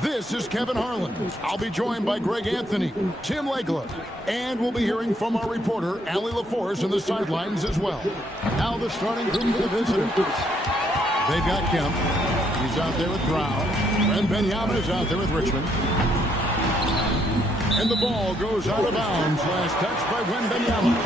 This is Kevin Harlan. I'll be joined by Greg Anthony, Tim Legler, and we'll be hearing from our reporter, Allie LaForce, on the sidelines as well. Now the starting group for the visitors. They've got Kemp. He's out there with Brown. And Benyama is out there with Richmond. And the ball goes out of bounds. Last touch by Benyama.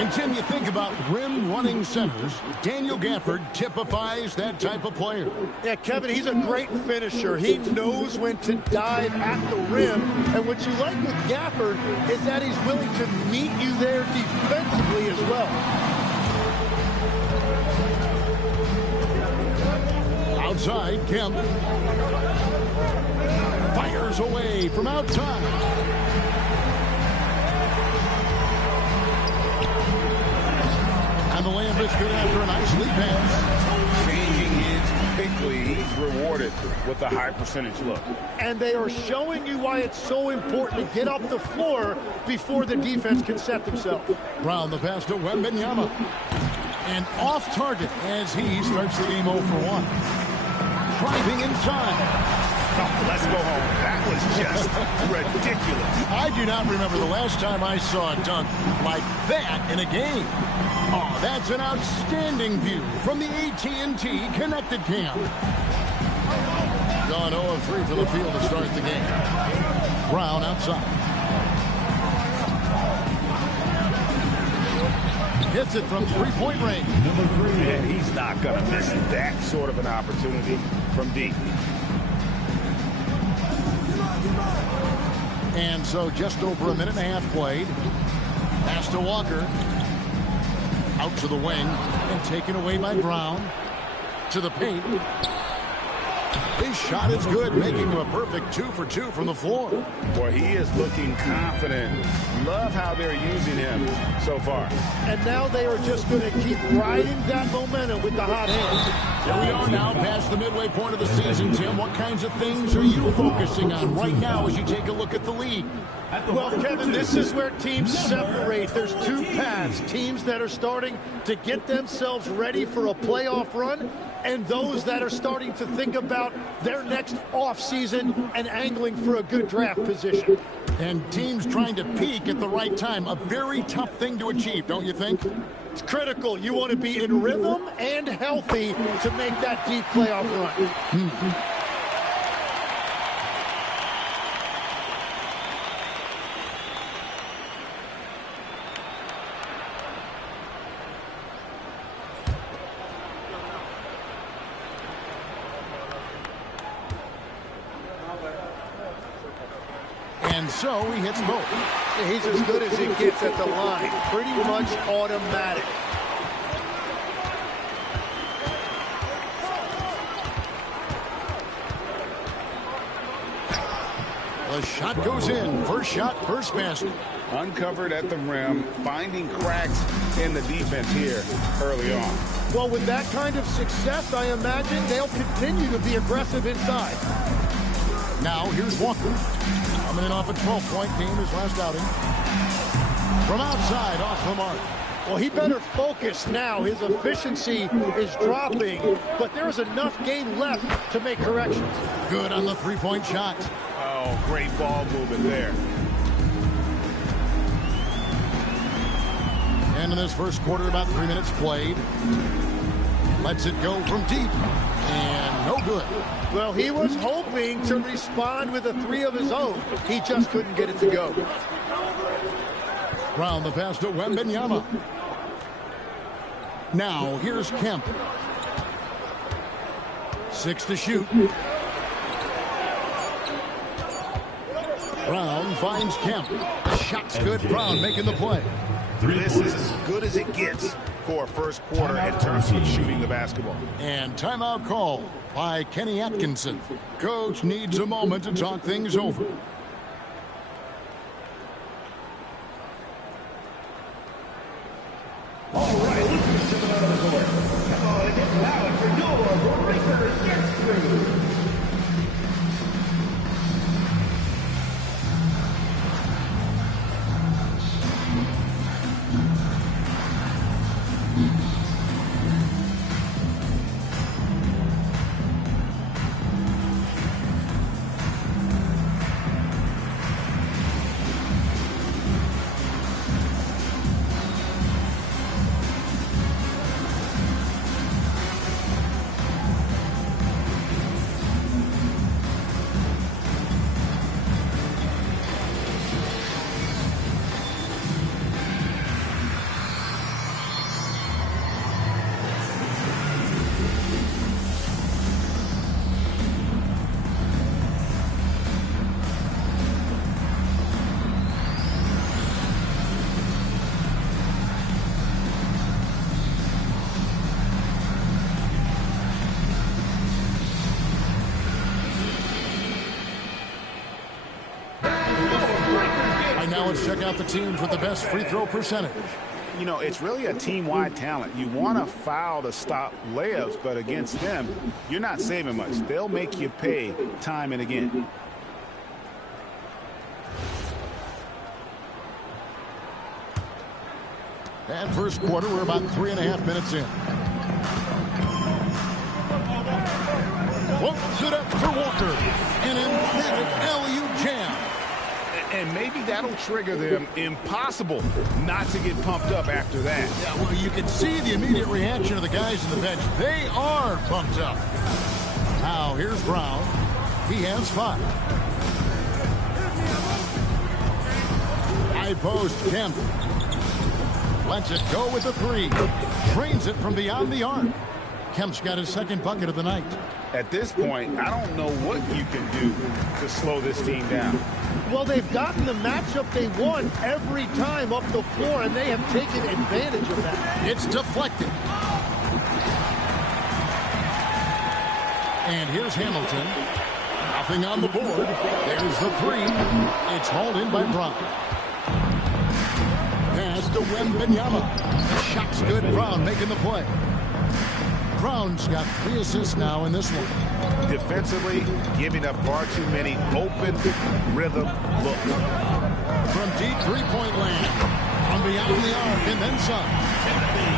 And Tim, you think about rim-running centers. Daniel Gafford typifies that type of player. Yeah, Kevin, he's a great finisher. He knows when to dive at the rim. And what you like with Gafford is that he's willing to meet you there defensively as well. Outside, Kemp fires away from outside. And the layup is good after a nice lead pass. Changing hands quickly, he's rewarded with a high percentage look. And they are showing you why it's so important to get off the floor before the defense can set themselves. Brown the pass to Wembanyama. And off target as he starts the game 0 for 1. Driving inside. Oh, let's go home. That was just ridiculous. I do not remember the last time I saw a dunk like that in a game. Oh, that's an outstanding view from the AT&T Connected Cam. Gone 0 of 3 for the field to start the game. Brown outside. Hits it from three-point range. And he's not going to miss that sort of an opportunity from deep. And so just over a minute and a half played. Pass to Walker. Out to the wing and taken away by Brown. To the paint. His shot is good, making him a perfect 2 for 2 from the floor. Boy, he is looking confident. Love how they're using him so far. And now they are just going to keep riding that momentum with the hot hand. Here we are now past the midway point of the season, Tim. What kinds of things are you focusing on right now as you take a look at the league? Well, Kevin, this is where teams separate. There's two paths. Teams that are starting to get themselves ready for a playoff run, and those that are starting to think about their next offseason and angling for a good draft position. And teams trying to peak at the right time. A very tough thing to achieve, don't you think? It's critical. You want to be in rhythm and healthy to make that deep playoff run. And so he hits both. He's as good as he gets at the line. Pretty much automatic. The shot goes in. First shot, first basket. Uncovered at the rim, finding cracks in the defense here early on. Well, with that kind of success, I imagine they'll continue to be aggressive inside. Now, here's Walker. Coming in off a 12-point game his last outing. From outside, off the mark. Well, he better focus now. His efficiency is dropping, but there's enough game left to make corrections. Good on the three-point shot. Oh, great ball movement there. And in this first quarter, about 3 minutes played. Lets it go from deep. And no good. Well, he was hoping to respond with a three of his own. He just couldn't get it to go. Brown the pass to Wembanyama. Now, here's Kemp. 6 to shoot. Brown finds Kemp. The shot's good. Brown making the play. This is as good as it gets for a first quarter in terms of shooting the basketball. And timeout call by Kenny Atkinson. Coach needs a moment to talk things over. All right, let's get to the court. Come on, and get loud for your Breakers Dance Crew. Now let's check out the teams with the best free throw percentage. You know, it's really a team-wide talent. You want to foul to stop layups, but against them, you're not saving much. They'll make you pay time and again. And first quarter, we're about 3.5 minutes in. Floats it up for Walker. An emphatic alley-oop jam. And maybe that'll trigger them. Impossible not to get pumped up after that. Yeah, well, you can see the immediate reaction of the guys on the bench. They are pumped up. Now, here's Brown. He has 5. High post, Kemp. Lets it go with the 3. Drains it from beyond the arc. Kemp's got his second bucket of the night. At this point, I don't know what you can do to slow this team down. Well, they've gotten the matchup they want every time up the floor, and they have taken advantage of that. It's deflected. And here's Hamilton. Nothing on the board. There's the 3. It's hauled in by Brown. Pass to Wembanyama. Shot's good. Brown making the play. Brown's got 3 assists now in this one. Defensively, giving up far too many open rhythm looks. From deep three-point land. From beyond the arc and then some.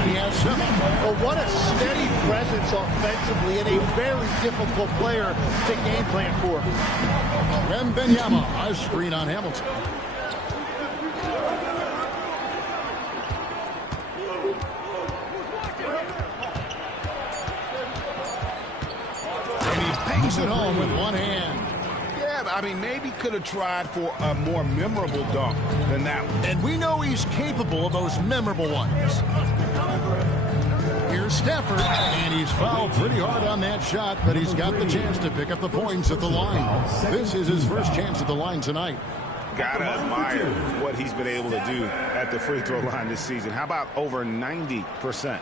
He has 7. Well, what a steady presence offensively and a very difficult player to game plan for. Wembanyama, a screen on Hamilton. Bangs it home with one hand. Yeah, I mean, maybe could have tried for a more memorable dunk than that one. And we know he's capable of those memorable ones. Here's Stafford, and he's fouled pretty hard on that shot, but he's got the chance to pick up the points at the line. This is his first chance at the line tonight. Gotta admire what he's been able to do at the free throw line this season. How about over 90%?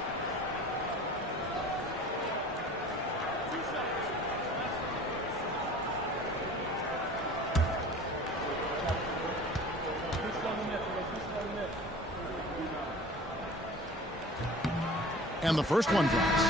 And the first one drops.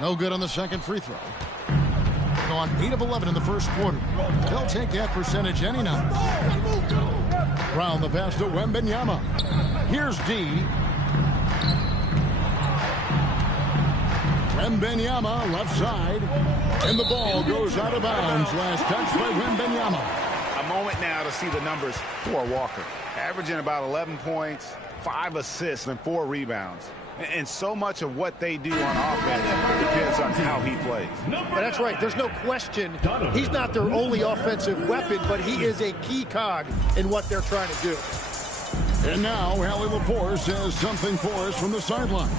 No good on the second free throw. Gone 8 of 11 in the first quarter. They'll take that percentage any night. Brown the pass to Wembanyama. Here's D. Wembanyama left side. And the ball goes out of bounds. Last touch by Wembanyama. A moment now to see the numbers for Walker. Averaging about 11 points, 5 assists, and 4 rebounds. And so much of what they do on offense depends on how he plays. That's right. There's no question he's not their only offensive weapon, but he is a key cog in what they're trying to do. And now, Allie LaForce says something for us from the sideline.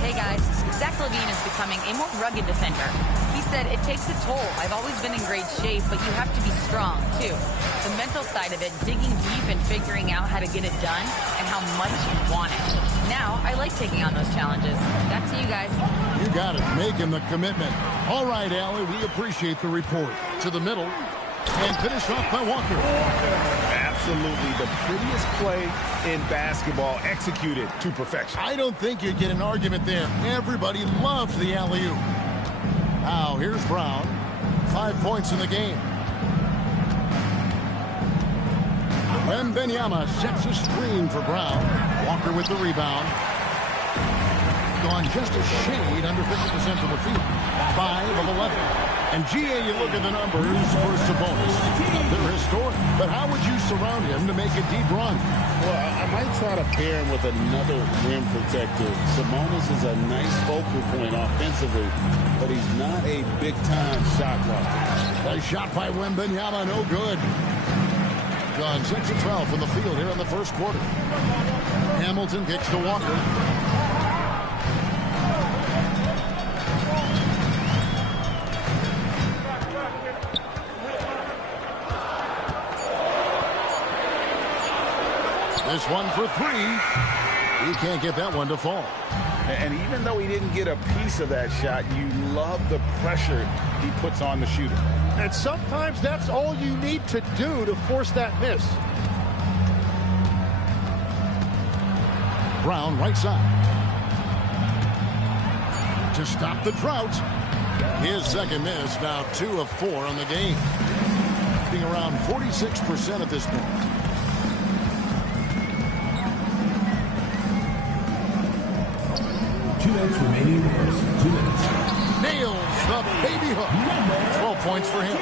Hey, guys. Zach LaVine is becoming a more rugged defender. He said, it takes a toll. I've always been in great shape, but you have to be strong, too. The mental side of it, digging deep and figuring out how to get it done and how much you want it. Now, I like taking on those challenges. Back to you guys. You got it. Making the commitment. All right, Allie, we appreciate the report. To the middle. And finished off by Walker. Absolutely the prettiest play in basketball, executed to perfection. I don't think you get an argument there. Everybody loves the alley-oop. Now, here's Brown. 5 points in the game. Wembanyama sets a screen for Brown. Walker with the rebound. Gone just a shade under 50% from the field. 5 of 11. And GA, you look at the numbers for Sabonis. They're historic. But how would you surround him to make a deep run? Well, I might try to pair him with another rim protector. Sabonis is a nice focal point offensively, but he's not a big-time shot blocker. A shot by Wembanyama, no good. Gone 6 of 12 from the field here in the first quarter. Hamilton kicks to Walker. This one for three. He can't get that one to fall. And even though he didn't get a piece of that shot, you love the pressure he puts on the shooter. And sometimes that's all you need to do to force that miss. Brown right side. To stop the drought. His second miss, now 2 of 4 on the game. Being around 46% at this point. 2 minutes remaining in the first. 2 minutes. Nails the baby hook. 12 points for him.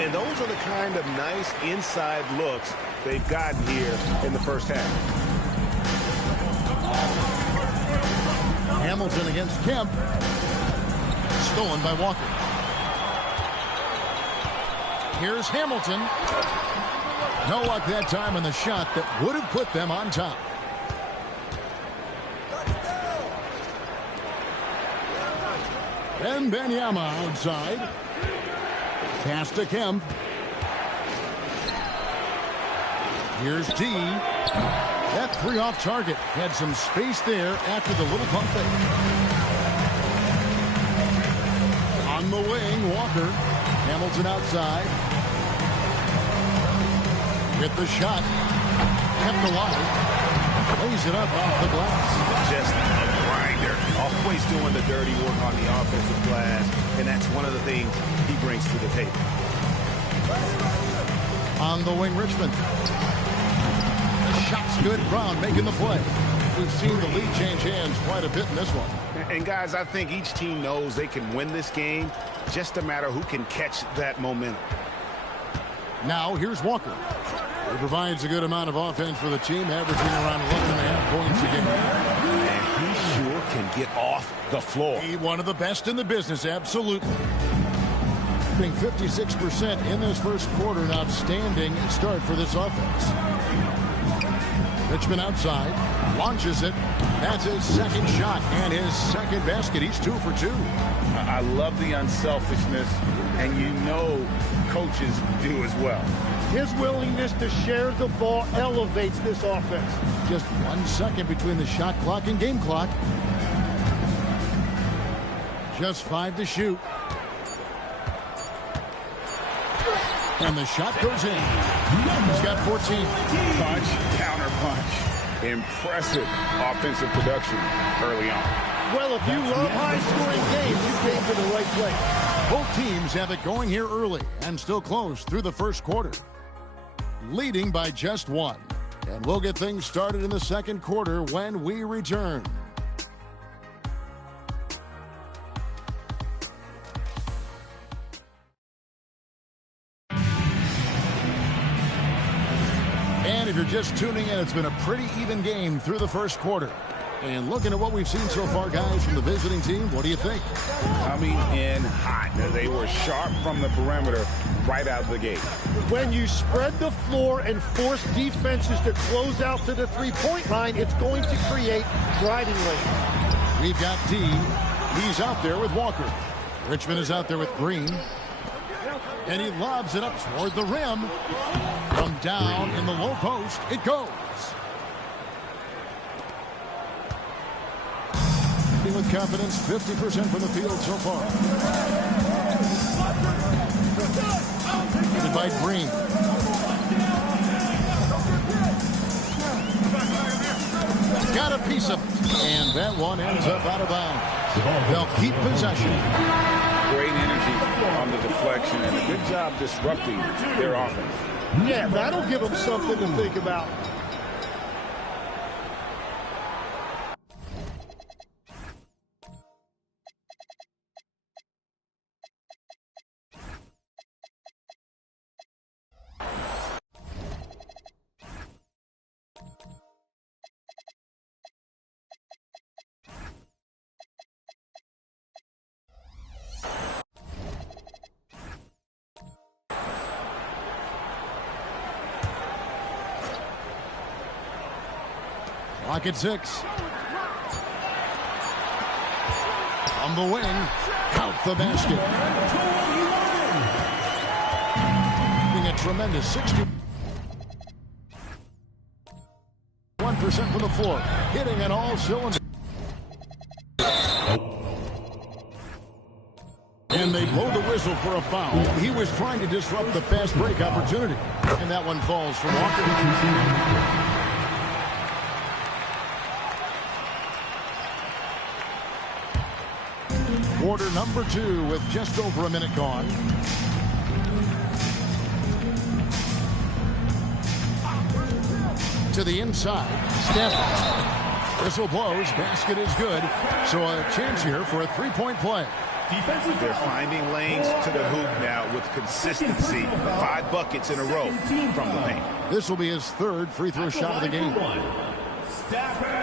And those are the kind of nice inside looks they've gotten here in the first half. Hamilton against Kemp. Stolen by Walker. Here's Hamilton. No luck that time on the shot that would have put them on top. And Benyama outside. Pass to Kemp. Here's D. That three off target. Had some space there after the little pump fake. On the wing, Walker. Hamilton outside. Hit the shot. Kept alive. Plays it up off the glass. Just a grinder. Always doing the dirty work on the offensive glass. And that's one of the things he brings to the table. On the wing, Richmond. The shot's good. Brown making the play. We've seen the lead change hands quite a bit in this one. And guys, I think each team knows they can win this game. Just a matter who can catch that momentum. Now here's Walker. He provides a good amount of offense for the team, averaging around 11.5 points a game. And he sure can get off the floor. He one of the best in the business, absolutely. Being 56% in this first quarter, an outstanding start for this offense. Richmond outside, launches it. That's his second shot and his second basket. He's 2 for 2. I love the unselfishness, and you know coaches do as well. His willingness to share the ball elevates this offense. Just 1 second between the shot clock and game clock. Just 5 to shoot. And the shot goes in. He's got 14. Punch, counter punch. Impressive offensive production early on. Well, if you love high-scoring games, you came to the right place. Both teams have it going here early and still close through the first quarter. Leading by just 1. And we'll get things started in the second quarter when we return. And if you're just tuning in, it's been a pretty even game through the first quarter. And looking at what we've seen so far, guys, from the visiting team, what do you think? Coming in hot. They were sharp from the perimeter right out of the gate. When you spread the floor and force defenses to close out to the three-point line, it's going to create driving lanes. We've got D. He's out there with Walker. Richmond is out there with Green. And he lobs it up toward the rim. From down in the low post, it goes. With confidence, 50% from the field so far. Headed by Green. Got a piece of it. And that one ends up out of bounds. They'll keep possession. Great energy on the deflection and a good job disrupting their offense. Yeah, that'll give them something to think about. Clock at 6. On the wing, out the basket. Being a tremendous 60. 100% from the floor, hitting on all cylinders. And they blow the whistle for a foul. He was trying to disrupt the fast break opportunity. And that one falls for Walker. Quarter number 2 with just over a minute gone. To the inside. Steph. Whistle blows. Basket is good. So a chance here for a three-point play. They're finding lanes to the hoop now with consistency. 5 buckets in a row from the paint. This will be his 3rd free throw shot of the game. Stafford.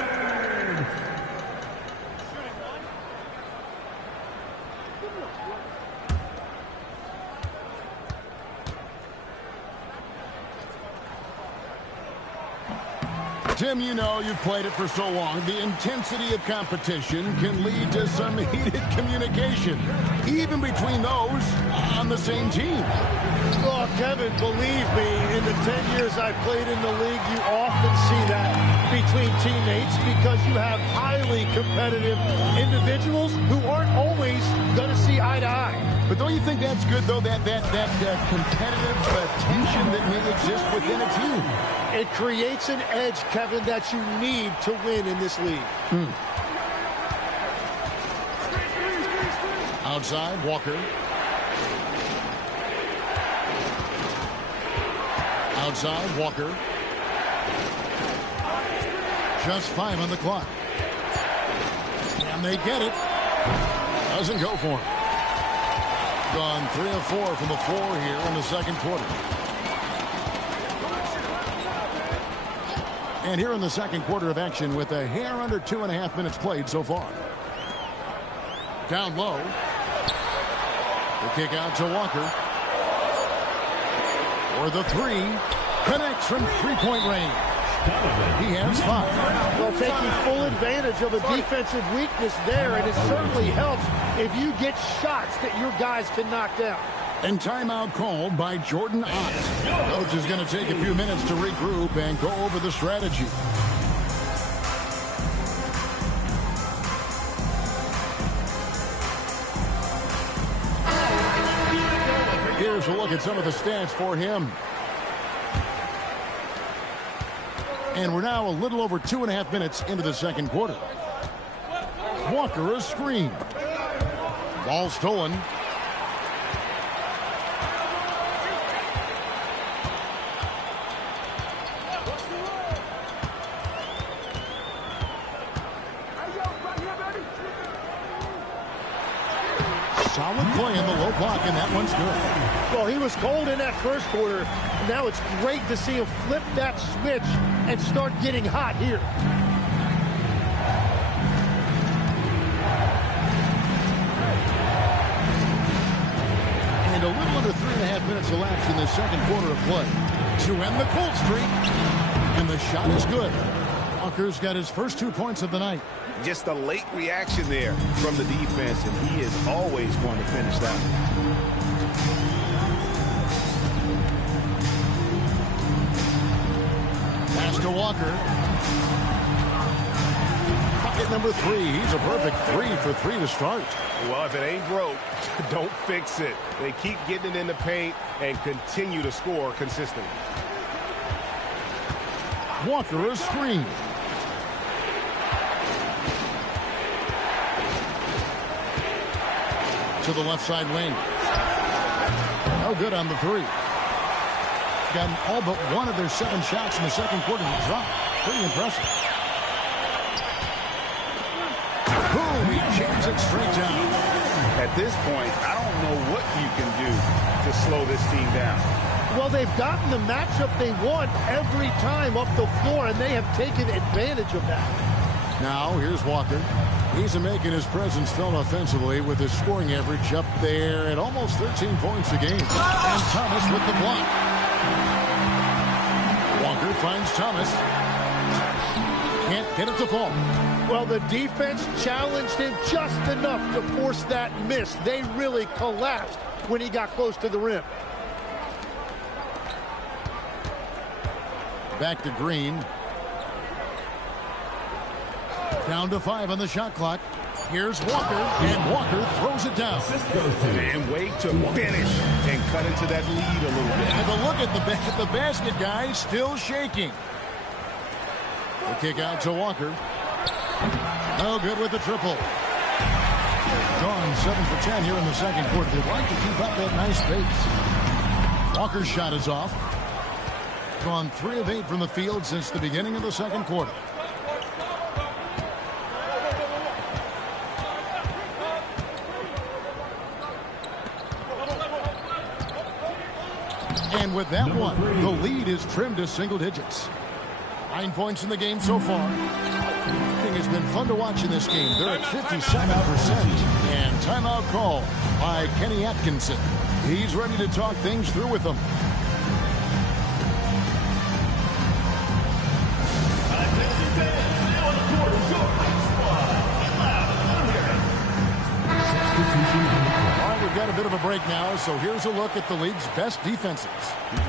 Tim, you know, you've played it for so long. The intensity of competition can lead to some heated communication, even between those on the same team. Oh, Kevin, believe me, in the 10 years I've played in the league, you often see that between teammates because you have highly competitive individuals who aren't always going to see eye to eye. But don't you think that's good, though, that competitive tension that may exist within a team? It creates an edge, Kevin, that you need to win in this league. Outside, Walker. Outside, Walker. Just 5 on the clock. And they get it. Doesn't go for him. Gone 3 of 4 from the floor here in the second quarter. And here in the second quarter of action with a hair under 2.5 minutes played so far. Down low. The kick out to Walker. For the 3. Connects from three-point range. He has 5. Well, taking full advantage of a defensive weakness there, and it certainly helps if you get shots that your guys can knock down. And timeout called by Jordan Ott. Coach is going to take a few minutes to regroup and go over the strategy. Here's a look at some of the stats for him. And we're now a little over 2.5 minutes into the second quarter. Walker a screen. Ball stolen. Solid play in the low block, and that one's good. Well, he was cold in that first quarter. Now it's great to see him flip that switch and start getting hot here. And a little under 3.5 minutes elapsed in the second quarter of play to end the cold streak. And the shot is good. Walker's got his first 2 points of the night. Just a late reaction there from the defense, and he is always going to finish that one. Pass to Walker. Bucket number 3. He's a perfect 3 for 3 to start. Well, if it ain't broke, don't fix it. They keep getting it in the paint and continue to score consistently. Walker a screen. To the left side wing. No good on the 3. Gotten all but one of their 7 shots in the second quarter to drop. Pretty impressive. Boom, he jams it straight down. At this point, I don't know what you can do to slow this team down. Well, they've gotten the matchup they want every time up the floor, and they have taken advantage of that. Now, here's Walker. He's making his presence felt offensively with his scoring average up there at almost 13 points a game. And Thomas with the block. Walker finds Thomas. Can't get it to fall. Well, the defense challenged him just enough to force that miss. They really collapsed when he got close to the rim. Back to Green. Down to 5 on the shot clock. Here's Walker, and Walker throws it down. And wait to finish and cut into that lead a little bit. And a look at the basket, guys, still shaking. The kick out to Walker. No good with the triple. Gone 7 for 10 here in the second quarter. They'd like to keep up that nice pace. Walker's shot is off. Gone 3 of 8 from the field since the beginning of the second quarter. And with that one, the lead is trimmed to single digits. 9 points in the game so far. It has been fun to watch in this game. They're at 57%. And timeout call by Kenny Atkinson. He's ready to talk things through with them. All right, we've got a bit of a break now, so here's a look at the league's best defenses.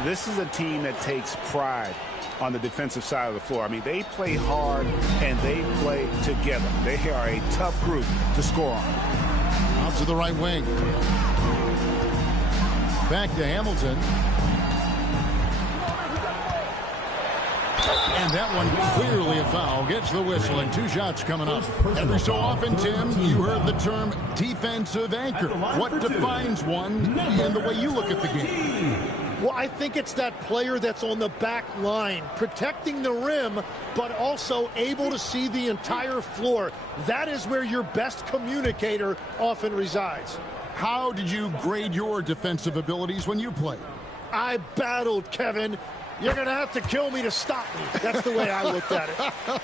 This is a team that takes pride on the defensive side of the floor. I mean, they play hard and they play together. They are a tough group to score on. Out to the right wing. Back to Hamilton. And that one clearly a foul. Gets the whistle and 2 shots coming up. Every so often, Tim, you heard the term defensive anchor. What defines one in the way you look at the game? Well, I think it's that player that's on the back line, protecting the rim, but also able to see the entire floor. That is where your best communicator often resides. How did you grade your defensive abilities when you played? I battled, Kevin. You're going to have to kill me to stop me. That's the way I looked at it.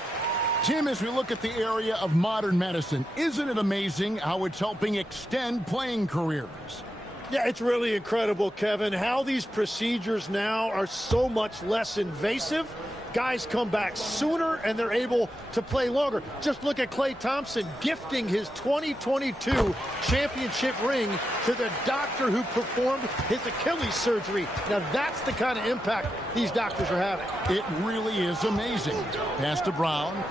Tim, as we look at the area of modern medicine, isn't it amazing how it's helping extend playing careers? Yeah, it's really incredible, Kevin, how these procedures now are so much less invasive. Guys come back sooner and they're able to play longer. Just look at Klay Thompson gifting his 2022 championship ring to the doctor who performed his Achilles surgery. Now that's the kind of impact these doctors are having. It really is amazing. Pass to Brown.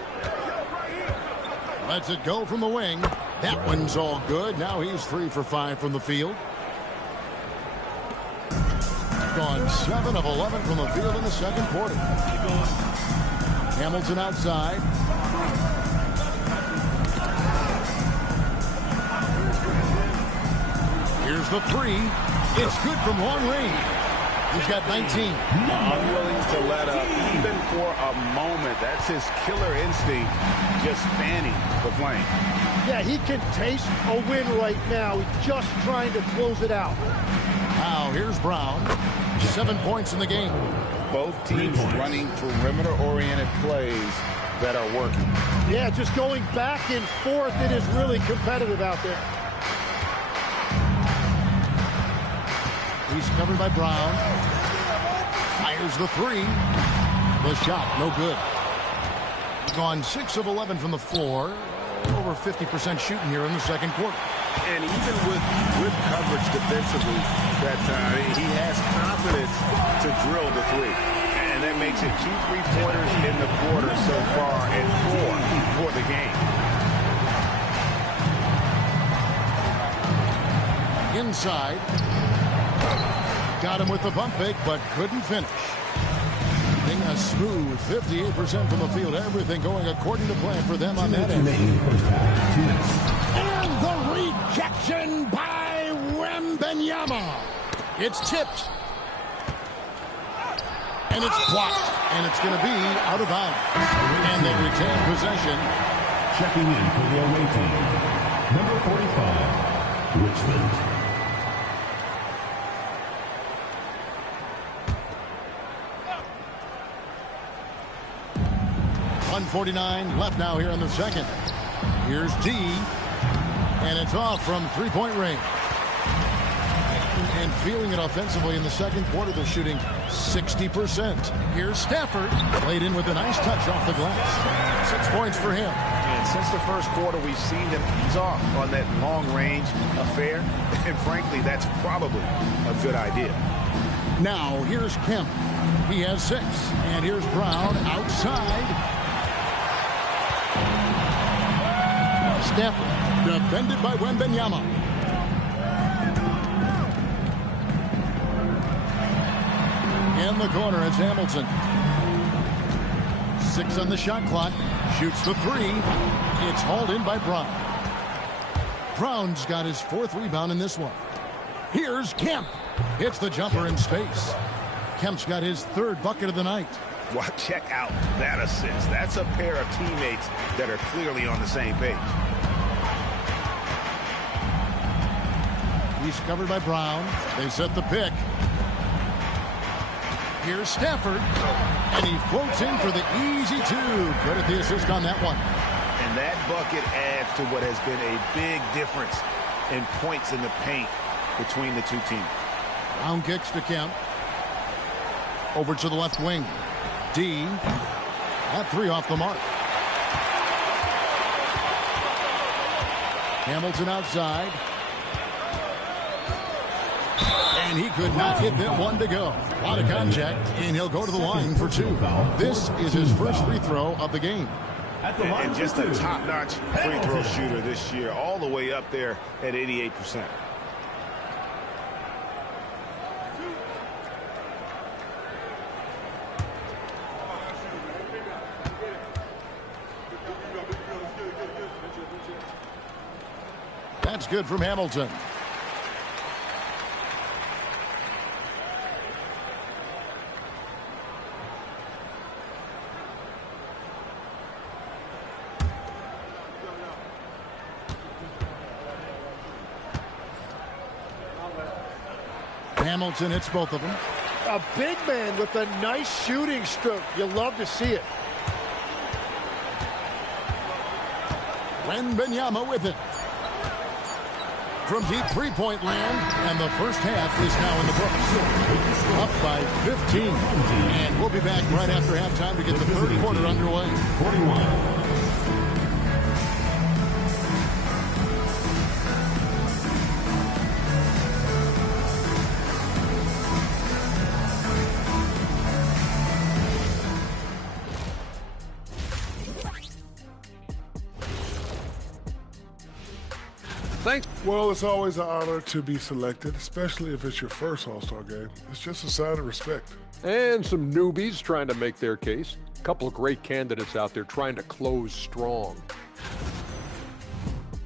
Lets it go from the wing. That one's all good. Now he's 3 for 5 from the field. Gone 7 of 11 from the field in the second quarter. Hamilton outside. Here's the 3. It's good from long range. He's got 19. Unwilling to let up even for a moment. That's his killer instinct, just fanning the flame. Yeah, he can taste a win right now. He's just trying to close it out. Now here's Brown. 7 points in the game. Both teams running perimeter-oriented plays that are working. Yeah, just going back and forth. It is really competitive out there. He's covered by Brown. Fires the 3. The shot, no good. Gone 6 of 11 from the floor. Over 50% shooting here in the second quarter. And even with good coverage defensively that time, he has confidence to drill the 3. And that makes it 2 3-pointers in the quarter so far and 4 for the game. Inside. Got him with the pump fake, but couldn't finish. A smooth 58% from the field. Everything going according to plan for them on that end. And the rejection by Wembanyama. It's tipped. And it's blocked. And it's going to be out of bounds. And they retain possession. Checking in for the away team, number 45, Richmond. 1:49 left now here in the second. Here's D. And it's off from three-point range. And feeling it offensively in the second quarter, they're shooting 60%. Here's Stafford. Played in with a nice touch off the glass. 6 points for him. And since the first quarter, we've seen him ease off on that long-range affair. And frankly, that's probably a good idea. Now, here's Kemp. He has 6. And here's Brown outside. Stafford, defended by Wembanyama. In the corner, it's Hamilton. 6 on the shot clock. Shoots the 3. It's hauled in by Brown. Brown's got his 4th rebound in this one. Here's Kemp. Hits the jumper in space. Kemp's got his 3rd bucket of the night. Well, check out that assist. That's a pair of teammates that are clearly on the same page. He's covered by Brown. They set the pick. Here's Stafford. And he floats in for the easy 2. Credit the assist on that one. And that bucket adds to what has been a big difference in points in the paint between the two teams. Brown kicks to Kemp. Over to the left wing. D. That 3 off the mark. Hamilton outside. And he could not hit that one to go. A lot of contact, and he'll go to the line for 2. This is his first free throw of the game. And just a top-notch free throw shooter this year, all the way up there at 88%. That's good from Hamilton. Hamilton hits both of them. A big man with a nice shooting stroke. You love to see it. Wembanyama with it. From deep 3-point land, and the first half is now in the books. Up by 15. And we'll be back right after halftime to get the 3rd quarter underway. 41. Well, it's always an honor to be selected, especially if it's your first All-Star game. It's just a sign of respect. And some newbies trying to make their case. A couple of great candidates out there trying to close strong.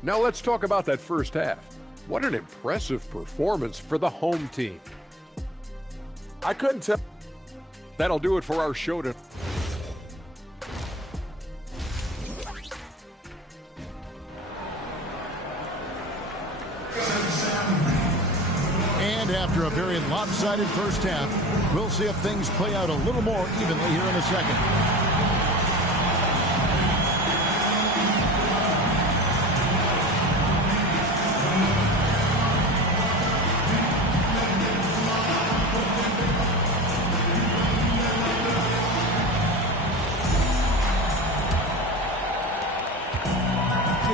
Now let's talk about that first half. What an impressive performance for the home team. I couldn't tell. That'll do it for our show tonight. And after a very lopsided first half, we'll see if things play out a little more evenly here in a second.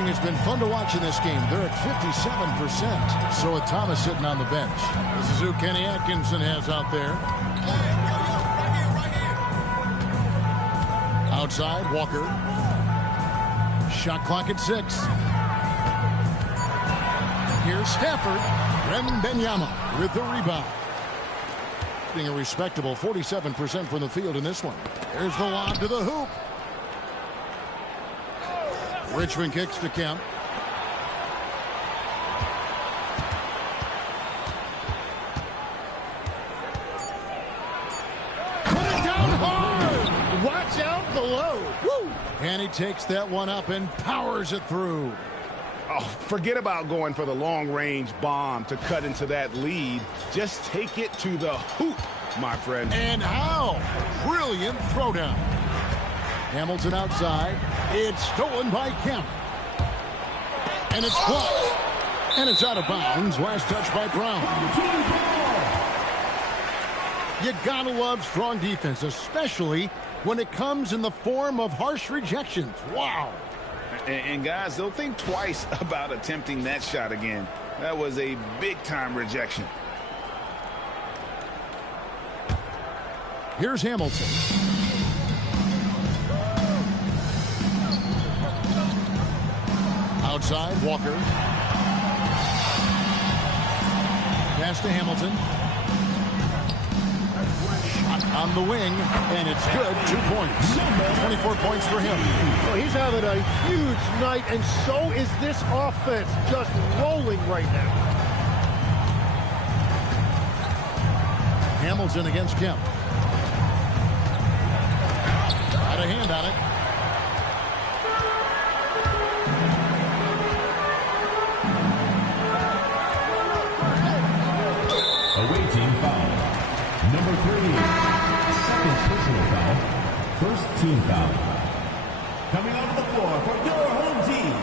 It's been fun to watch in this game. They're at 57%. So with Thomas sitting on the bench. This is who Kenny Atkinson has out there. Outside, Walker. Shot clock at 6. Here's Stafford. Wembanyama with the rebound. Being a respectable 47% from the field in this one. There's the lob to the hoop. Richmond kicks to Kemp. Put it down hard! Watch out below. Woo! And he takes that one up and powers it through. Oh, forget about going for the long-range bomb to cut into that lead. Just take it to the hoop, my friend. And how? Brilliant throwdown. Hamilton outside. It's stolen by Kemp. And it's blocked. And it's out of bounds. Last touch by Brown. You gotta love strong defense, especially when it comes in the form of harsh rejections. Wow. And guys, they'll think twice about attempting that shot again. That was a big-time rejection. Here's Hamilton. Outside, Walker. Pass to Hamilton. Shot on the wing, and it's good. 2 points. 24 points for him. Well, he's having a huge night, and so is this offense, just rolling right now. Hamilton against Kemp. Got a hand on it. Away team foul. Number 3. Second personal foul. First team foul. Coming onto the floor for your home team.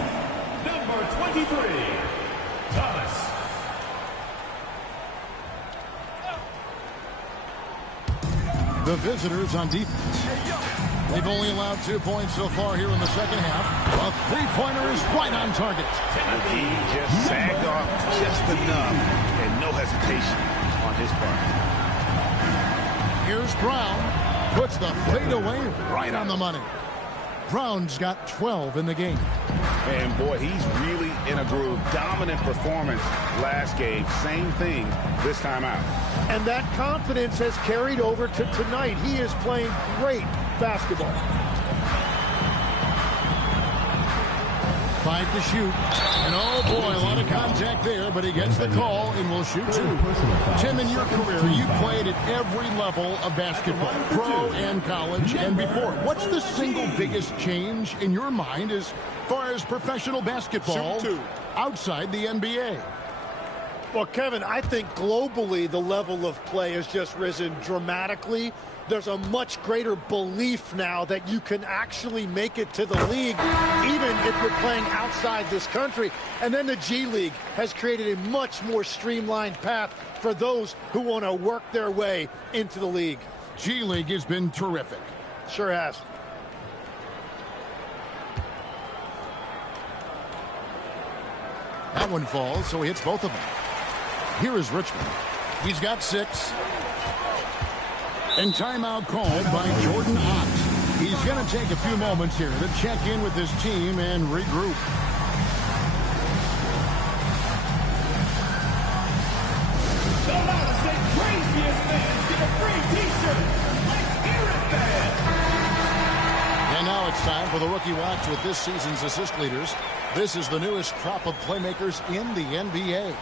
Number 23. Thomas. The visitors on defense. They've only allowed 2 points so far here in the second half. A three-pointer is right on target. He just sagged off just enough and no hesitation on his part. Here's Brown. Puts the fadeaway right on the money. Brown's got 12 in the game. And boy, he's really in a groove. Dominant performance last game. Same thing this time out. And that confidence has carried over to tonight. He is playing great basketball. 5 to shoot. And oh boy, a lot of contact there, but he gets the call and will shoot 2. Tim, in your career, you played at every level of basketball, pro and college and before. What's the single biggest change in your mind as far as professional basketball outside the NBA? Well, Kevin, I think globally the level of play has just risen dramatically. There's a much greater belief now that you can actually make it to the league, even if you're playing outside this country. And then the G League has created a much more streamlined path for those who want to work their way into the league. G League has been terrific. Sure has. That one falls, so he hits both of them. Here is Richmond. He's got 6. And timeout called by Jordan Ott. He's going to take a few moments here to check in with his team and regroup. The loudest and craziest fans get a free t-shirt. Let's hear it, fans. And now it's time for the Rookie Watch with this season's assist leaders. This is the newest crop of playmakers in the NBA.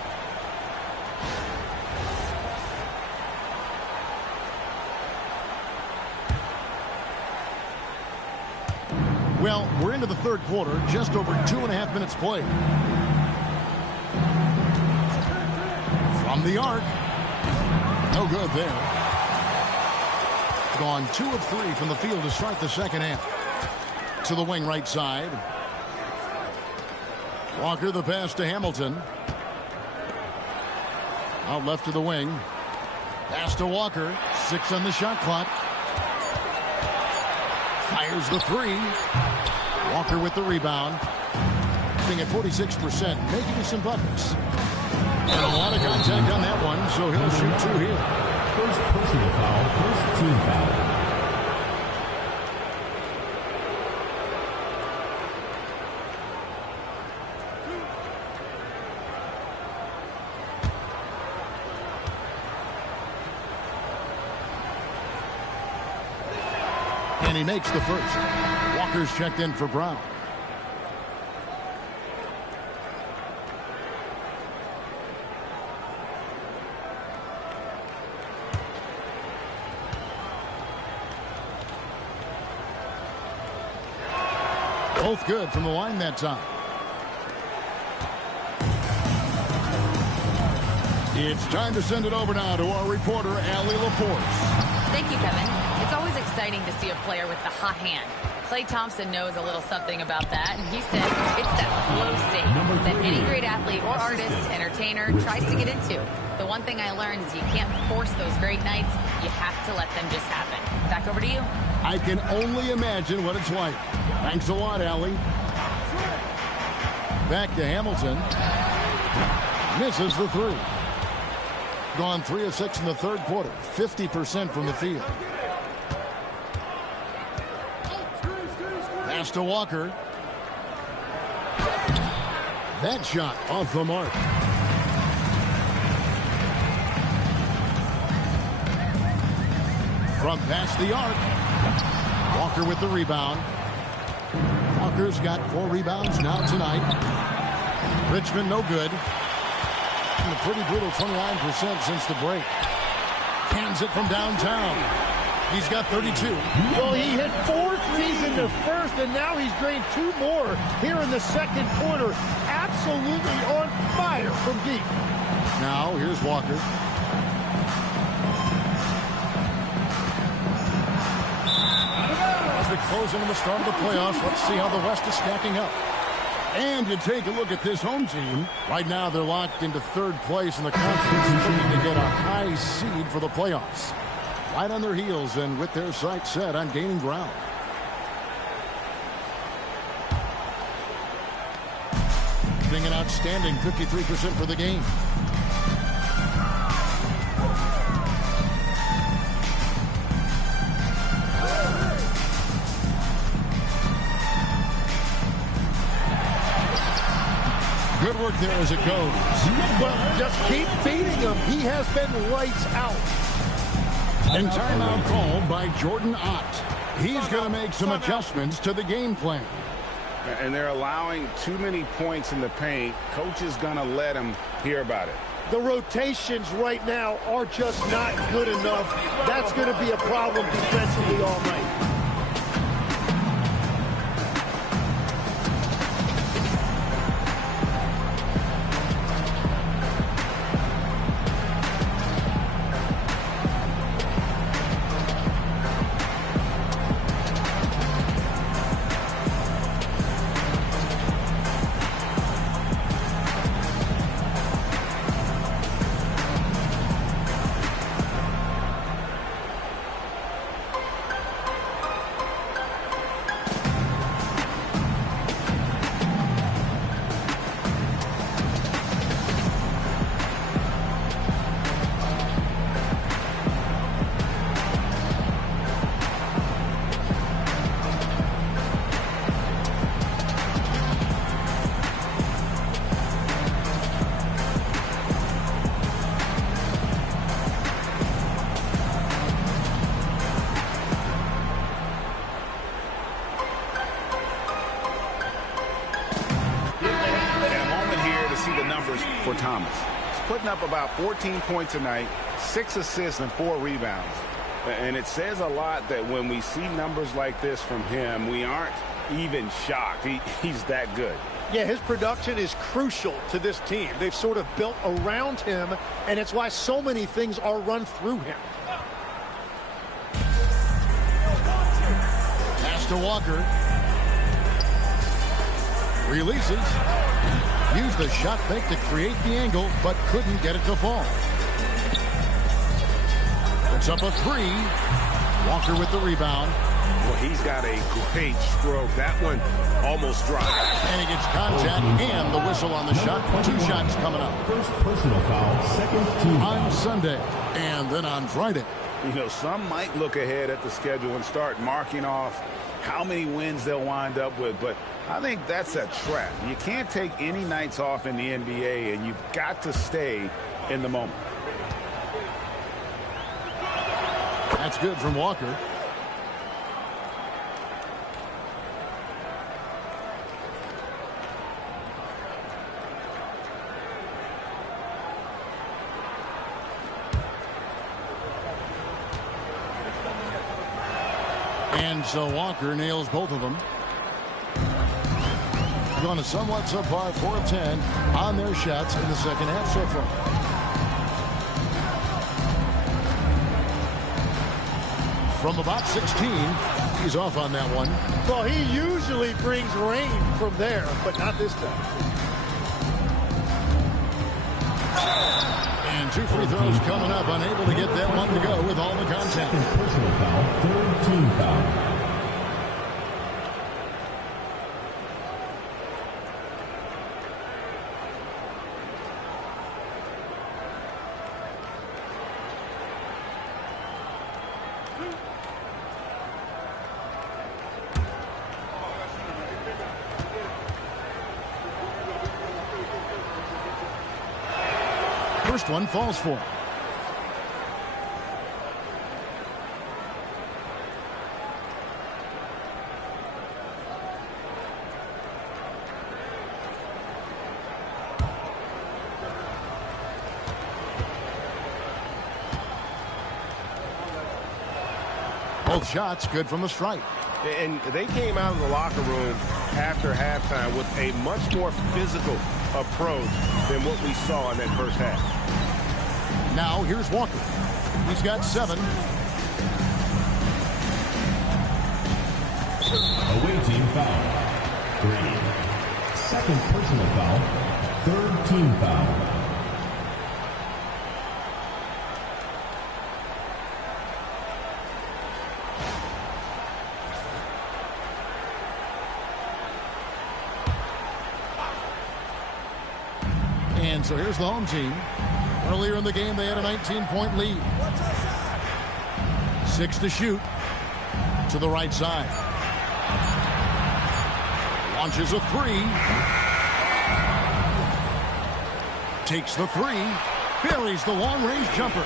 Well, we're into the third quarter, just over 2.5 minutes played. From the arc. No good there. Gone 2 of 3 from the field to start the second half. To the wing right side. Walker the pass to Hamilton. Out left to the wing. Pass to Walker. 6 on the shot clock. Fires the 3. Walker with the rebound. Shooting at 46%, making some buckets. And a lot of contact on that one, so he'll shoot 2 here. First personal foul, first team foul. And he makes the first. Walker's checked in for Brown. Both good from the line that time. It's time to send it over now to our reporter, Allie LaForce. Thank you, Kevin. It's always exciting to see a player with the hot hand. Klay Thompson knows a little something about that, and he said it's that flow state that any great athlete or artist, entertainer tries to get into. The one thing I learned is you can't force those great nights. You have to let them just happen. Back over to you. I can only imagine what it's like. Thanks a lot, Allie. Back to Hamilton. Misses the 3. Gone 3 of 6 in the third quarter. 50% from the field. Pass to Walker. That shot off the mark. From past the arc. Walker with the rebound. Walker's got 4 rebounds now tonight. Richmond no good. And a pretty brutal 29% since the break. Cans it from downtown. He's got 32. Well, he hit 4 threes in the first, and now he's drained 2 more here in the second quarter. Absolutely on fire from deep. Now, here's Walker. As we close into the start of the playoffs, let's see how the West is stacking up. And you take a look at this home team. Right now, they're locked into 3rd place in the conference, looking to get a high seed for the playoffs. Right on their heels and with their sights set on gaining ground. Being an outstanding 53% for the game. Good work there as it goes. Well, just keep feeding him. He has been lights out. And timeout called by Jordan Ott. He's going to make some adjustments to the game plan. And they're allowing too many points in the paint. Coach is going to let him hear about it. The rotations right now are just not good enough. That's going to be a problem defensively all night. For Thomas. He's putting up about 14 points a night, 6 assists and 4 rebounds. And it says a lot that when we see numbers like this from him, we aren't even shocked. He's that good. Yeah, his production is crucial to this team. They've sort of built around him, and it's why so many things are run through him. Pass to Walker. Releases. Used the shot fake to create the angle, but couldn't get it to fall. Puts up a 3. Walker with the rebound. Well, he's got a great stroke. That one almost dropped. And he gets contact and the whistle on the shot. 2 shots coming up. First personal foul, second team foul. On Sunday and then on Friday. You know, some might look ahead at the schedule and start marking off how many wins they'll wind up with, but I think that's a trap. You can't take any nights off in the NBA, and you've got to stay in the moment. That's good from Walker. And so Walker nails both of them. Going to somewhat subpar 4 of 10 on their shots in the second half so far. From about 16, he's off on that one. Well, he usually brings rain from there, but not this time. And 2 free throws coming up, unable to get that one to go with all the contact. Second personal foul, third team foul. first one falls for him. Both shots good from the stripe. And they came out of the locker room after halftime with a much more physical approach than what we saw in that first half. Now here's Walker. He's got 7. Away team foul. 3. Second personal foul. Third team foul. And so here's the home team. Earlier in the game, they had a 19-point lead. 6 to shoot. To the right side. Launches a 3. Takes the 3. Buries the long-range jumper.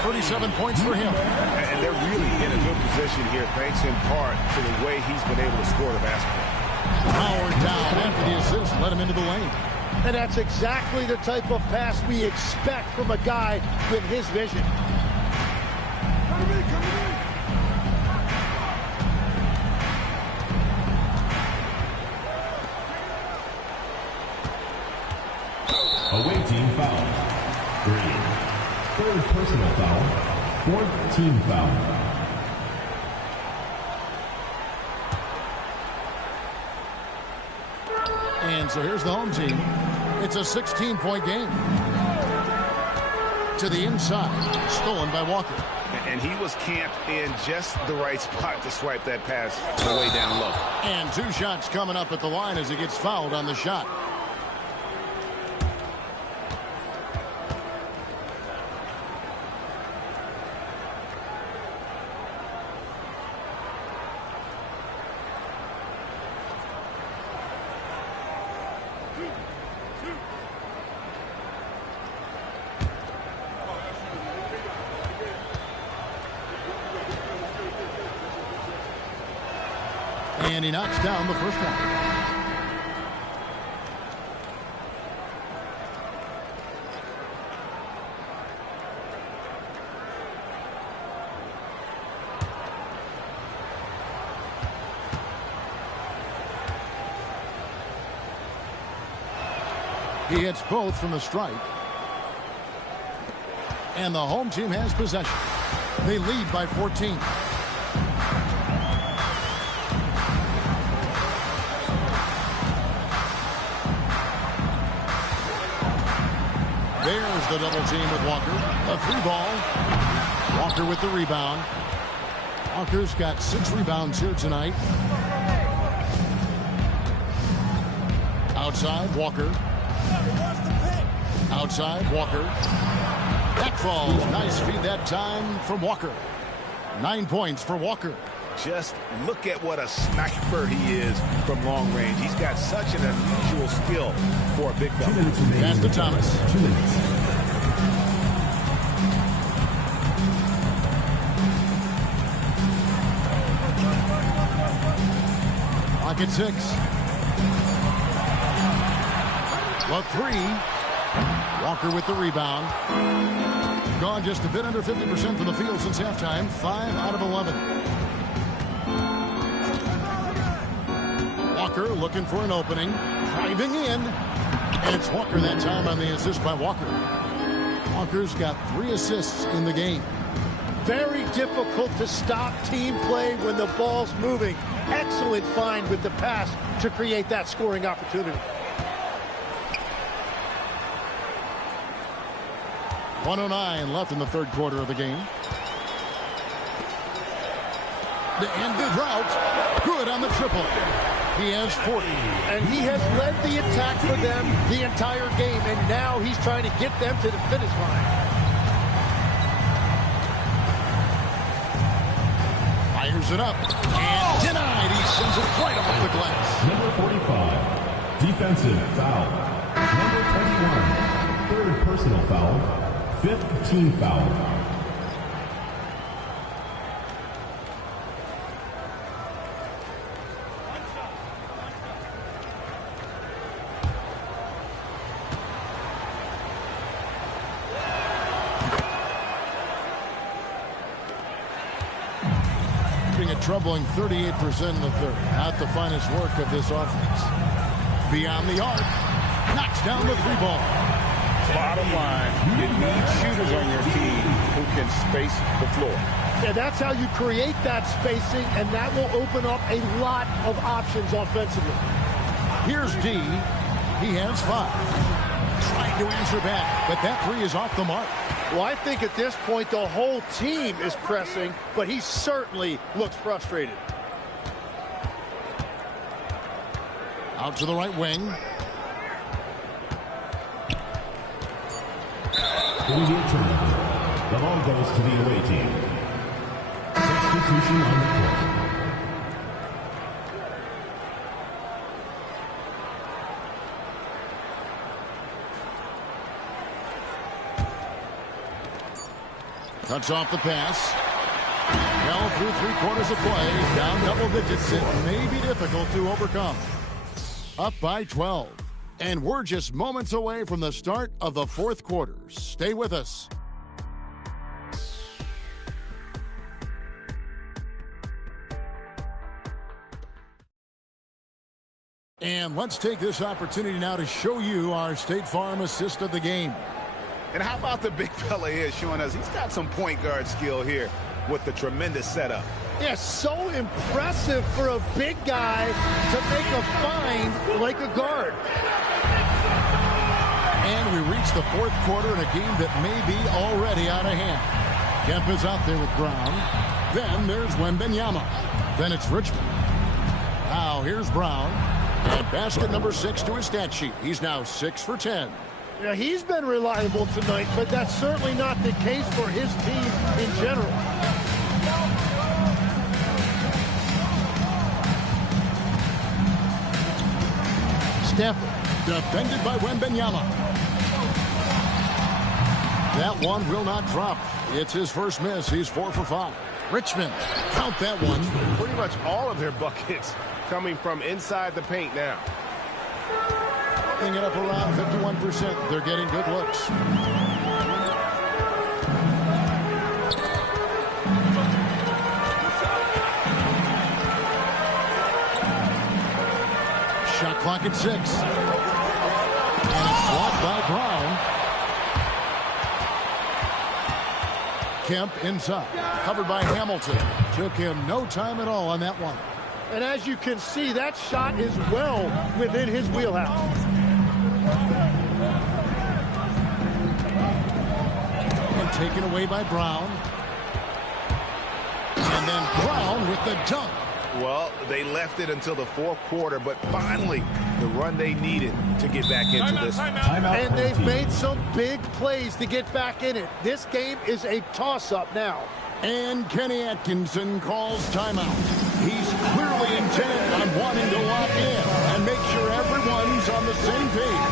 37 points for him. And they're really in a good position here, thanks in part to the way he's been able to score the basketball. Powered down after the assist. Let him into the lane. And that's exactly the type of pass we expect from a guy with his vision. Away team foul. 3. Third personal foul. Fourth team foul. And so here's the home team. It's a 16-point game. To the inside. Stolen by Walker. And he was camped in just the right spot to swipe that pass way down low. And 2 shots coming up at the line as he gets fouled on the shot. And he knocks down the first one. He hits both from the stripe. And the home team has possession. They lead by 14. There's the double team with Walker. A 3 ball. Walker with the rebound. Walker's got 6 rebounds here tonight. Outside, Walker. Outside, Walker. Back falls. Nice feed that time from Walker. 9 points for Walker. Just look at what a sniper he is from long range. He's got such an unusual skill for a big fella. Pass to Thomas. 2 minutes. Clock at 6. The 3. Walker with the rebound. Gone just a bit under 50% from the field since halftime. 5 out of 11. Walker looking for an opening. Driving in. And it's Walker that time on the assist by Walker. Walker's got 3 assists in the game. Very difficult to stop team play when the ball's moving. Excellent find with the pass to create that scoring opportunity. 1:09 left in the third quarter of the game. And good route. Good on the triple. He has 40. And he has led the attack for them the entire game. And now he's trying to get them to the finish line. Fires it up. And denied. He sends it right off the glass. Number 45. Defensive foul. Number 21. third personal foul, fifth team foul. A troubling 38% in the third. Not the finest work of this offense. Beyond the arc. Knocks down the three ball. Bottom line, you need shooters on your team who can space the floor. Yeah, that's how you create that spacing, and that will open up a lot of options offensively. Here's D. He has 5. Trying to answer back, but that three is off the mark. Well, I think at this point the whole team is pressing, but he certainly looks frustrated. Out to the right wing. Immediate turnover. The ball goes to the away team. Substitution on the court. Cuts off the pass. Well, through 3/4 of play, down double digits. It may be difficult to overcome. Up by 12. And we're just moments away from the start of the fourth quarter. Stay with us. And let's take this opportunity now to show you our State Farm assist of the game. And how about the big fella here showing us he's got some point guard skill here with the tremendous setup. Yeah, so impressive for a big guy to make a find like a guard. And we reach the fourth quarter in a game that may be already out of hand. Kemp is out there with Brown. Then there's Wembanyama. Then it's Richmond. Now here's Brown. And basket number 6 to his stat sheet. He's now 6 for 10. Yeah, he's been reliable tonight, but that's certainly not the case for his team in general. Stafford, defended by Wembanyama. That one will not drop. It's his first miss. He's 4 for 5. Richmond, count that one. Pretty much all of their buckets coming from inside the paint now. Bring it up around 51%. They're getting good looks. Shot clock at 6. And it's blocked by Brown. Kemp inside. Covered by Hamilton. Took him no time at all on that one. And as you can see, that shot is well within his wheelhouse. And taken away by Brown. And then Brown with the dunk. Well, they left it until the fourth quarter, but finally the run they needed to get back into this. And they've made some big plays to get back in it. This game is a toss-up now. And Kenny Atkinson calls timeout. He's clearly intent on wanting to lock in and make sure everyone's on the same page.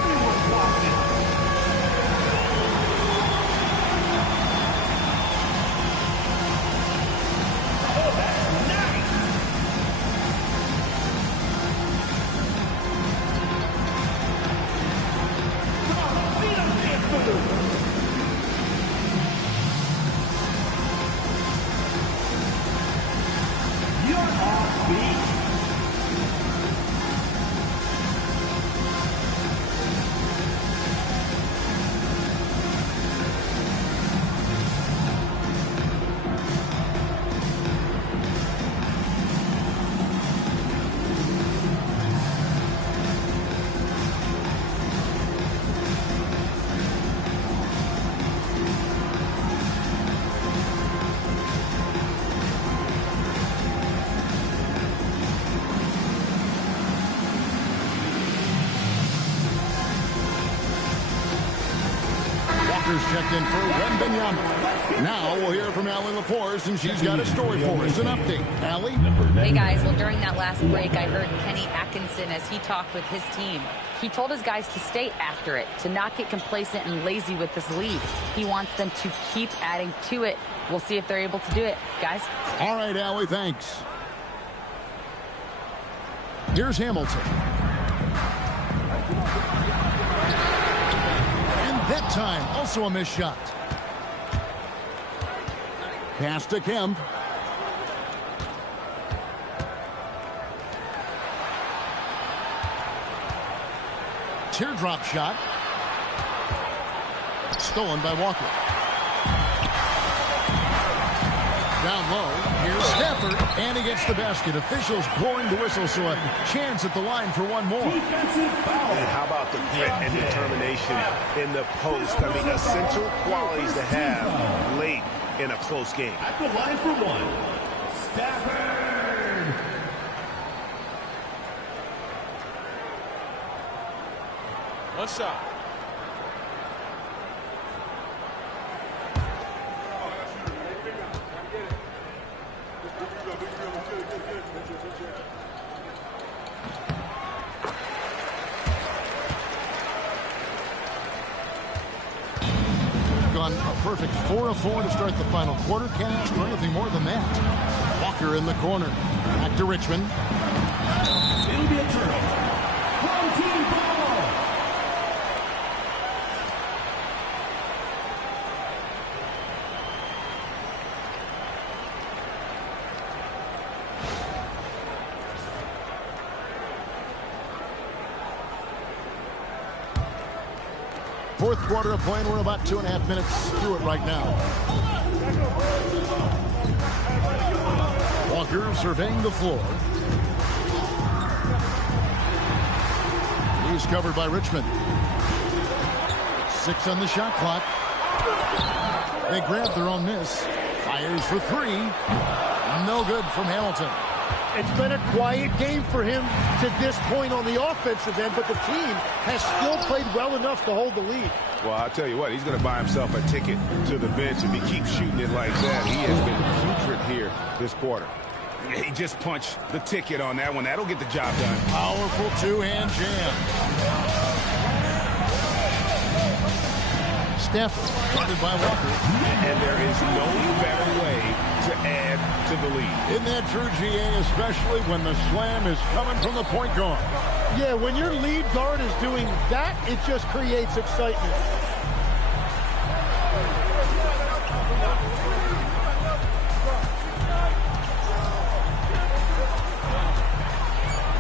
Walker's checked in for Wembanyama. Now we'll hear from Allie LaForce, and she's got a story for us. An update. Allie? Hey, guys. Well, during that last break, I heard Kenny Atkinson as he talked with his team. He told his guys to stay after it, to not get complacent and lazy with this lead. He wants them to keep adding to it. We'll see if they're able to do it, guys. All right, Allie, thanks. Here's Hamilton. And that time, also a missed shot. Pass to Kemp. Teardrop shot. Stolen by Walker. Down low. Here's Stafford. And he gets the basket. Officials blowing the whistle, so a chance at the line for one more. And how about the grit and determination in the post? I mean, essential qualities to have late in a close game. At the line for one, Stafford. One shot. Gone a perfect 4 of 4 to start the final quarter. Can't ask for anything more than that. Walker in the corner. Back to Richmond. It'll be a turnover. Home team ball. Fourth quarter of play, and we're about 2.5 minutes through it right now. Walker surveying the floor. He's covered by Richmond. 6 on the shot clock. They grab their own miss. Fires for 3. No good from Hamilton. It's been a quiet game for him to this point on the offensive end, but the team has still played well enough to hold the lead. Well, I'll tell you what, he's going to buy himself a ticket to the bench if he keeps shooting it like that. He has been putrid here this quarter. He just punched the ticket on that one. That'll get the job done. Powerful two-hand jam. Stafford, guarded by Walker. And there is no better way to add to the lead. Isn't that true, GA, especially when the slam is coming from the point guard? Yeah, when your lead guard is doing that, it just creates excitement.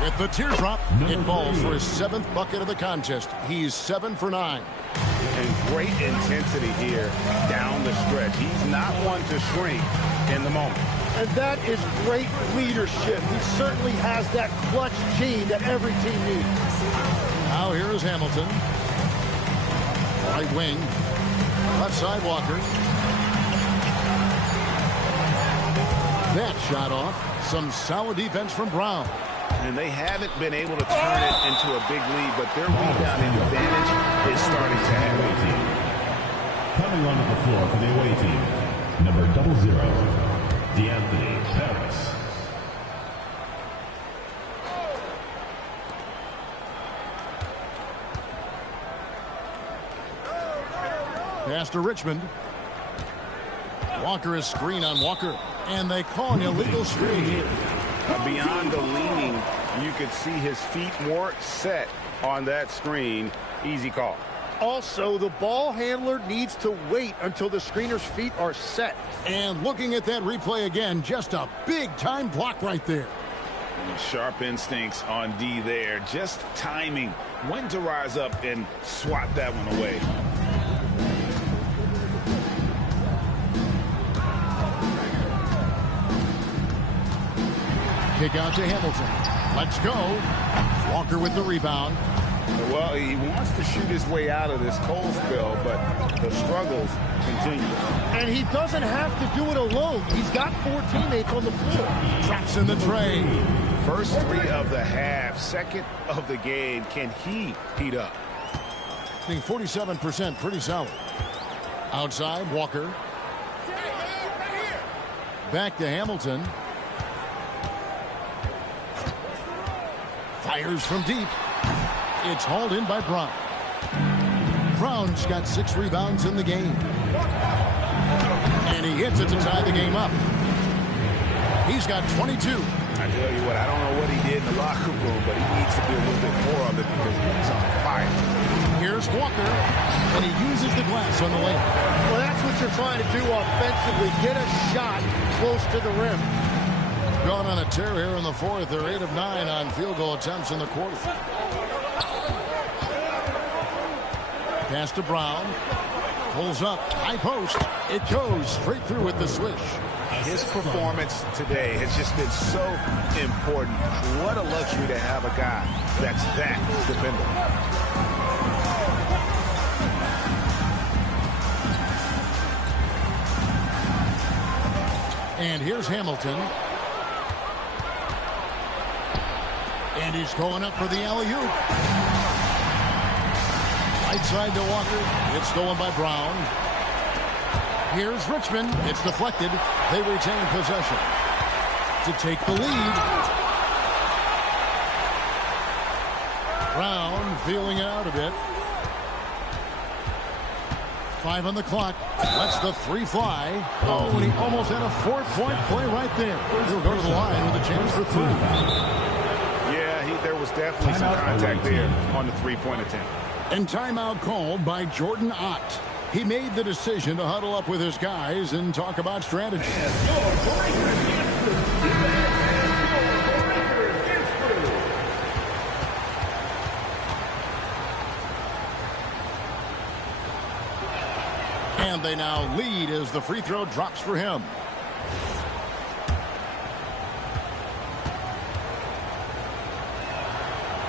With the teardrop, it falls for his 7th bucket of the contest. He's 7 for 9. And great intensity here down the stretch. He's not one to shrink in the moment. And that is great leadership. He certainly has that clutch gene that every team needs. Now here is Hamilton. Right wing. Left side Walker. That shot off. Some solid defense from Brown. And they haven't been able to turn it into a big lead, but their rebounding advantage is starting to happen. Coming onto the floor for the away team, number 00, DeAnthony Harris. Pass to Richmond. Walker is screen on Walker, and they call an illegal screen here. Beyond the leaning, you could see his feet more set on that screen. Easy call. Also, the ball handler needs to wait until the screener's feet are set. And looking at that replay again, just a big-time block right there. Sharp instincts on D there. Just timing when to rise up and swat that one away. Kick out to Hamilton. Let's go. Walker with the rebound. Well, he wants to shoot his way out of this cold spell, but the struggles continue. And he doesn't have to do it alone. He's got 4 teammates on the floor. Traps in the tray. First 3 of the half, second of the game. Can he heat up? I think 47%, pretty solid. Outside, Walker. Back to Hamilton. Fires from deep. It's hauled in by Brown. Brown's got 6 rebounds in the game. And he hits it to tie the game up. He's got 22. I tell you what, I don't know what he did in the locker room, but he needs to do a little bit more of it because he's on fire. Here's Walker, and he uses the glass on the lane. Well, that's what you're trying to do offensively. Get a shot close to the rim. Gone on a tear here in the fourth. They're 8 of 9 on field goal attempts in the quarter. Pass to Brown. Pulls up. High post. It goes straight through with the swish. His performance today has just been so important. What a luxury to have a guy that's that dependable. And here's Hamilton. And he's going up for the alley-oop. Right side to Walker. It's stolen by Brown. Here's Richmond. It's deflected. They retain possession to take the lead. Brown feeling out a bit. 5 on the clock. Lets the 3 fly. Oh, and he almost had a 4-point play right there. He'll go to the line with a chance for 3. Yeah, there was definitely some contact there on the 3-point attempt. And timeout called by Jordan Ott. He made the decision to huddle up with his guys and talk about strategy. And they now lead as the free throw drops for him.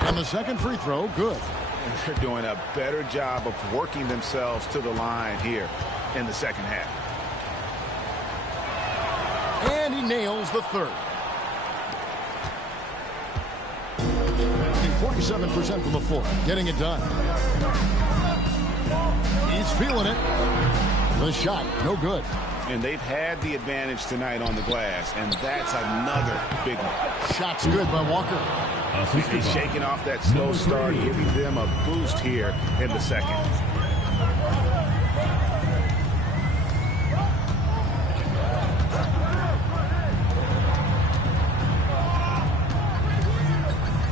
And the second free throw, good. And they're doing a better job of working themselves to the line here in the second half. And he nails the third. 47% from the floor, getting it done. He's feeling it. The shot, no good. And they've had the advantage tonight on the glass, and that's another big one. Shot's good by Walker. He's shaking off that slow start, giving them a boost here in the second.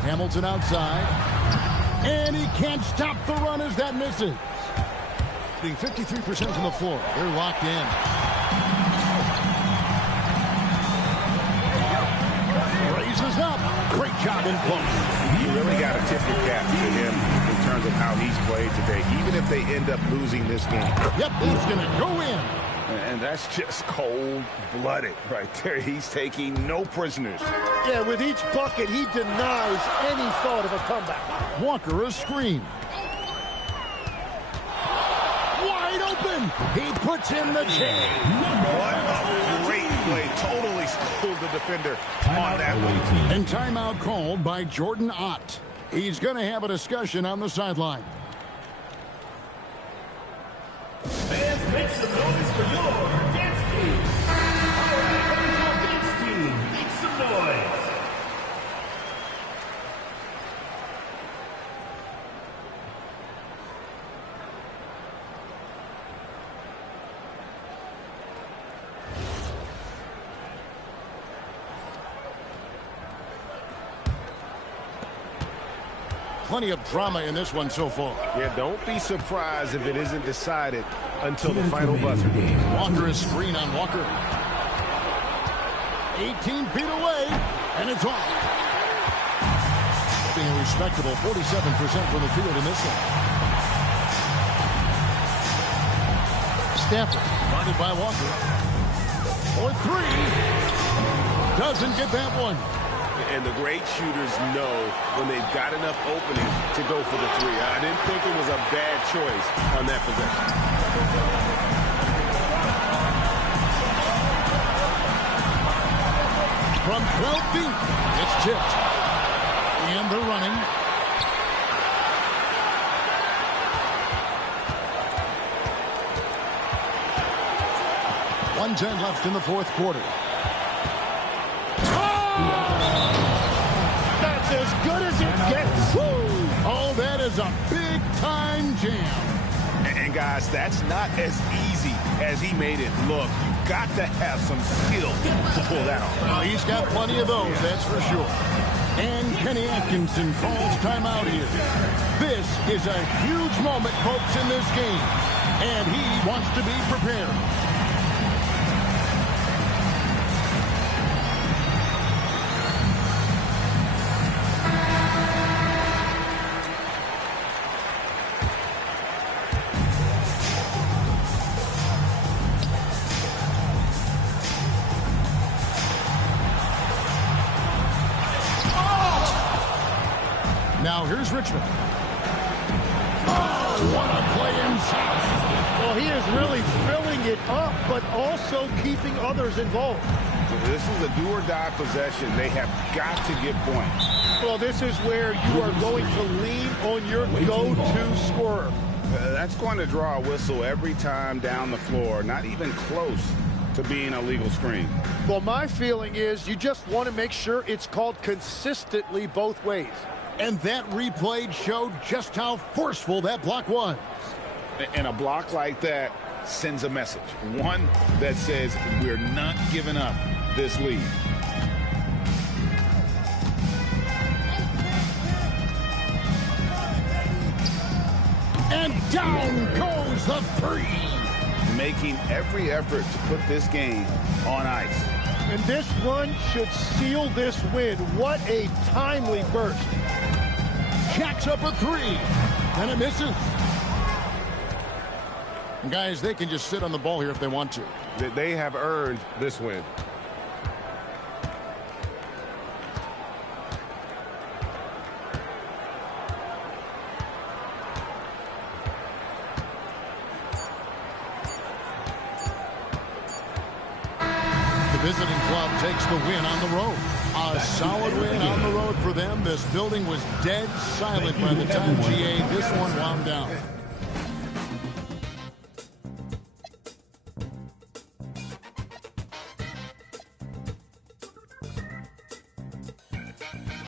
Hamilton outside. And he can't stop the run as that misses. Being 53% from the floor. They're locked in. Raises up. Great job in close. You really got to tip your cap to him in terms of how he's played today, even if they end up losing this game. Yep, he's going to go in. And that's just cold-blooded right there. He's taking no prisoners. Yeah, with each bucket, he denies any thought of a comeback. Walker a screen. Wide open. He puts in the chain. What a great play. Totally schooled the defender on that one. And timeout called by Jordan Ott. He's going to have a discussion on the sideline. Fans, make some noise for your dance team. All right, where's your dance team? Make some noise. Plenty of drama in this one so far. Yeah, don't be surprised if it isn't decided until the final buzzer. Walker is screen on Walker. 18 feet away, and it's off. Being a respectable 47% from the field in this one. Stafford, guarded by Walker. For 3. Doesn't get that one. And the great shooters know when they've got enough opening to go for the 3. I didn't think it was a bad choice on that possession. From 12 feet, it's tipped. And they're running. 1:10 left in the fourth quarter. That's as good as it gets. Woo! Oh, that is a big-time jam. And guys, that's not as easy as he made it look. You've got to have some skill to pull that off. Well, he's got plenty of those, that's for sure. And Kenny Atkinson calls timeout here. This is a huge moment, folks, in this game. And he wants to be prepared. Now here's Richmond. Oh, what a play inside. Well, he is really filling it up, but also keeping others involved. This is a do-or-die possession. They have got to get points. Well, this is where you are going to lean on your go-to scorer. That's going to draw a whistle every time down the floor, not even close to being a legal screen. Well, my feeling is you just want to make sure it's called consistently both ways. And that replay showed just how forceful that block was. And a block like that sends a message. One that says we're not giving up this lead. And down goes the three. Making every effort to put this game on ice. And this run should seal this win. What a timely burst. Jacks up a three. And it misses. And guys, they can just sit on the ball here if they want to. They have earned this win. The visiting club takes the win on the road. A solid win on the road for them. This building was dead silent by the time GA this one wound down.